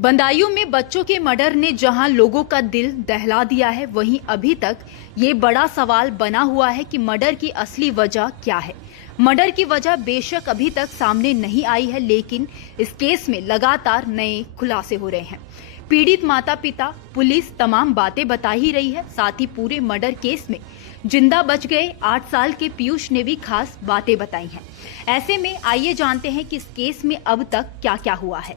बदायूं में बच्चों के मर्डर ने जहां लोगों का दिल दहला दिया है, वहीं अभी तक ये बड़ा सवाल बना हुआ है कि मर्डर की असली वजह क्या है। मर्डर की वजह बेशक अभी तक सामने नहीं आई है, लेकिन इस केस में लगातार नए खुलासे हो रहे हैं। पीड़ित माता पिता, पुलिस तमाम बातें बता ही रही है। साथ ही पूरे मर्डर केस में जिंदा बच गए 8 साल के पीयूष ने भी खास बातें बताई हैं। ऐसे में आइए जानते हैं कि इस केस में अब तक क्या क्या हुआ है।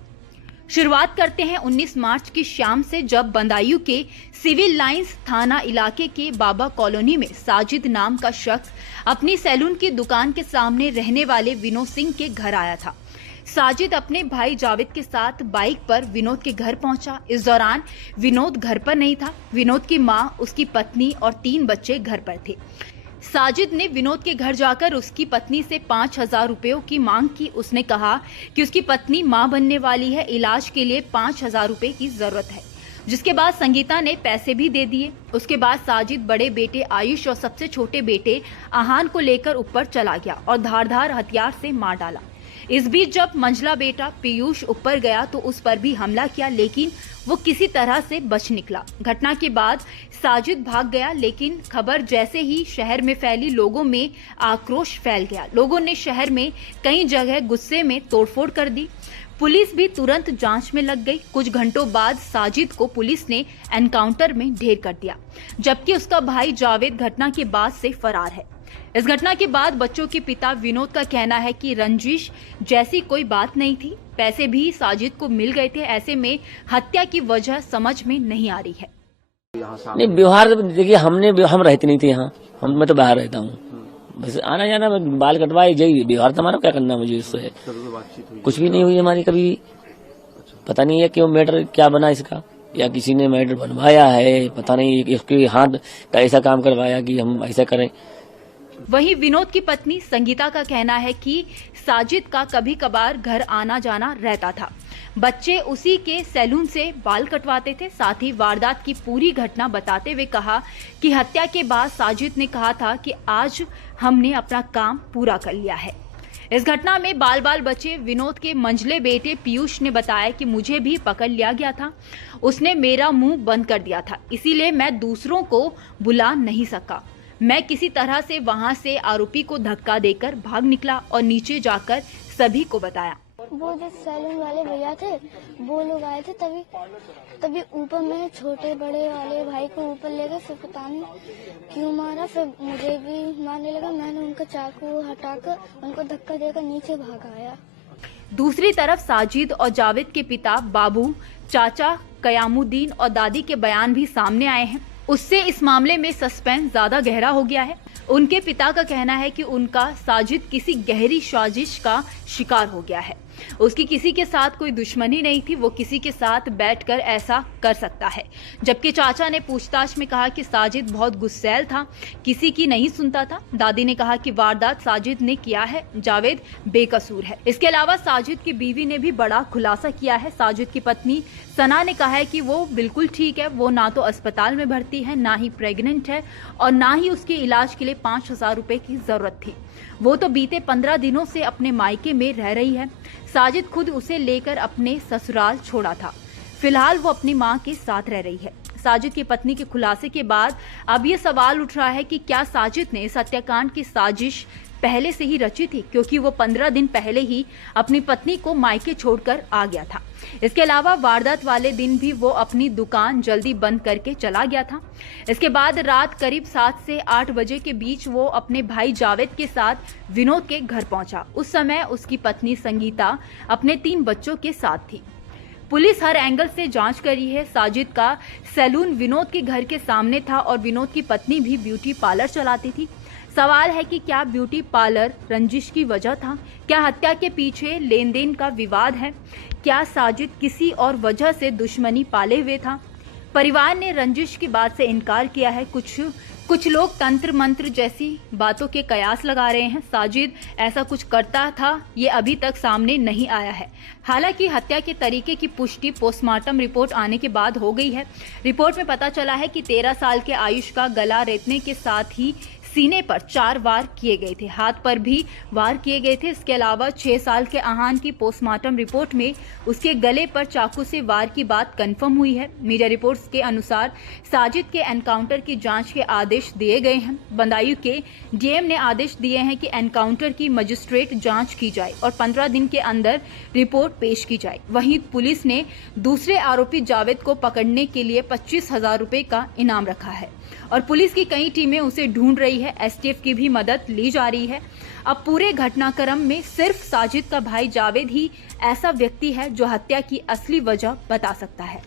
शुरुआत करते हैं 19 मार्च की शाम से, जब बदायूं के सिविल लाइंस थाना इलाके के बाबा कॉलोनी में साजिद नाम का शख्स अपनी सैलून की दुकान के सामने रहने वाले विनोद सिंह के घर आया था। साजिद अपने भाई जावेद के साथ बाइक पर विनोद के घर पहुंचा। इस दौरान विनोद घर पर नहीं था। विनोद की मां, उसकी पत्नी और 3 बच्चे घर पर थे। साजिद ने विनोद के घर जाकर उसकी पत्नी से 5,000 रुपयों की मांग की। उसने कहा कि उसकी पत्नी मां बनने वाली है, इलाज के लिए 5,000 रुपए की जरूरत है, जिसके बाद संगीता ने पैसे भी दे दिए। उसके बाद साजिद बड़े बेटे आयुष और सबसे छोटे बेटे आहान को लेकर ऊपर चला गया और धारदार हथियार से मार डाला। इस बीच जब मंझला बेटा पीयूष ऊपर गया तो उस पर भी हमला किया, लेकिन वो किसी तरह से बच निकला। घटना के बाद साजिद भाग गया, लेकिन खबर जैसे ही शहर में फैली, लोगों में आक्रोश फैल गया। लोगों ने शहर में कई जगह गुस्से में तोड़फोड़ कर दी। पुलिस भी तुरंत जांच में लग गई। कुछ घंटों बाद साजिद को पुलिस ने एनकाउंटर में ढेर कर दिया, जबकि उसका भाई जावेद घटना के बाद से फरार है। इस घटना के बाद बच्चों के पिता विनोद का कहना है कि रंजिश जैसी कोई बात नहीं थी, पैसे भी साजिद को मिल गए थे। ऐसे में हत्या की वजह समझ में नहीं आ रही है। नहीं, व्यवहार देखिए, हम रहते नहीं थे यहाँ। मैं तो बाहर रहता हूँ, बस आना जाना, बाल कटवाए, यही व्यवहार था हमारा। क्या करना मुझे इससे? कुछ भी नहीं हुई हमारी कभी। पता नहीं है क्यों मैटर क्या बना इसका, या किसी ने मैटर बनवाया है, पता नहीं। इसके हाथ का ऐसा काम करवाया कि हम ऐसा करें। वहीं विनोद की पत्नी संगीता का कहना है कि साजिद का कभी कभार घर आना जाना रहता था। बच्चे उसी के सैलून से बाल कटवाते थे। साथ ही वारदात की पूरी घटना बताते हुए कहा कि हत्या के बाद साजिद ने कहा था कि आज हमने अपना काम पूरा कर लिया है। इस घटना में बाल बाल बचे विनोद के मंझले बेटे पीयूष ने बताया कि मुझे भी पकड़ लिया गया था। उसने मेरा मुंह बंद कर दिया था, इसीलिए मैं दूसरों को बुला नहीं सका। मैं किसी तरह से वहां से आरोपी को धक्का देकर भाग निकला और नीचे जाकर सभी को बताया। वो जो सैलून वाले भैया थे, वो लोग आए थे, तभी ऊपर में छोटे बड़े वाले भाई को ऊपर ले गए। फिर पता नहीं क्यों मारा, फिर मुझे भी मारने लगा। मैंने उनका चाकू हटाकर उनको धक्का देकर नीचे भाग आया। दूसरी तरफ साजिद और जावेद के पिता बाबू, चाचा कयामुद्दीन और दादी के बयान भी सामने आए हैं। उससे इस मामले में सस्पेंस ज्यादा गहरा हो गया है। उनके पिता का कहना है कि उनका साजिद किसी गहरी साजिश का शिकार हो गया है। उसकी किसी के साथ कोई दुश्मनी नहीं थी, वो किसी के साथ बैठकर ऐसा कर सकता है। जबकि चाचा ने पूछताछ में कहा कि साजिद बहुत गुस्सैल था, किसी की नहीं सुनता था। दादी ने कहा कि वारदात साजिद ने किया है, जावेद बेकसूर है। इसके अलावा साजिद की बीवी ने भी बड़ा खुलासा किया है। साजिद की पत्नी सना ने कहा है कि वो बिल्कुल ठीक है, वो ना तो अस्पताल में भर्ती है, ना ही प्रेग्नेंट है और ना ही उसके इलाज के लिए 5,000 रुपए की जरूरत थी। वो तो बीते 15 दिनों से अपने मायके में रह रही है। साजिद खुद उसे लेकर अपने ससुराल छोड़ा था। फिलहाल वो अपनी मां के साथ रह रही है। साजिद की पत्नी के खुलासे के बाद अब ये सवाल उठ रहा है कि क्या साजिद ने इस हत्याकांड की साजिश पहले से ही रची थी, क्योंकि वो 15 दिन पहले ही अपनी पत्नी को मायके छोड़कर आ गया था। इसके अलावा वारदात वाले दिन भी वो अपनी दुकान जल्दी बंद करके चला गया था। इसके बाद रात करीब 7 से 8 बजे के बीच वो अपने भाई जावेद के साथ विनोद के घर पहुंचा। उस समय उसकी पत्नी संगीता अपने 3 बच्चों के साथ थी। पुलिस हर एंगल से जांच कर रही है। साजिद का सैलून विनोद के घर के सामने था और विनोद की पत्नी भी ब्यूटी पार्लर चलाती थी। सवाल है कि क्या ब्यूटी पार्लर रंजिश की वजह था? क्या हत्या के पीछे लेन देन का विवाद है? क्या साजिद किसी और वजह से दुश्मनी पाले हुए था? परिवार ने रंजिश की बात से इनकार किया है। कुछ लोग तंत्र मंत्र जैसी बातों के कयास लगा रहे हैं। साजिद ऐसा कुछ करता था, ये अभी तक सामने नहीं आया है। हालांकि हत्या के तरीके की पुष्टि पोस्टमार्टम रिपोर्ट आने के बाद हो गई है। रिपोर्ट में पता चला है कि 13 साल के आयुष का गला रेतने के साथ ही सीने पर 4 वार किए गए थे, हाथ पर भी वार किए गए थे। इसके अलावा 6 साल के अहान की पोस्टमार्टम रिपोर्ट में उसके गले पर चाकू से वार की बात कंफर्म हुई है। मीडिया रिपोर्ट्स के अनुसार साजिद के एनकाउंटर की जांच के आदेश दिए गए हैं। बदायूं के डीएम ने आदेश दिए हैं कि एनकाउंटर की मजिस्ट्रेट जांच की जाए और 15 दिन के अंदर रिपोर्ट पेश की जाए। वहीं पुलिस ने दूसरे आरोपी जावेद को पकड़ने के लिए 25,000 रुपए का इनाम रखा है और पुलिस की कई टीमें उसे ढूंढ रही है। एसटीएफ की भी मदद ली जा रही है। अब पूरे घटनाक्रम में सिर्फ साजिद का भाई जावेद ही ऐसा व्यक्ति है जो हत्या की असली वजह बता सकता है।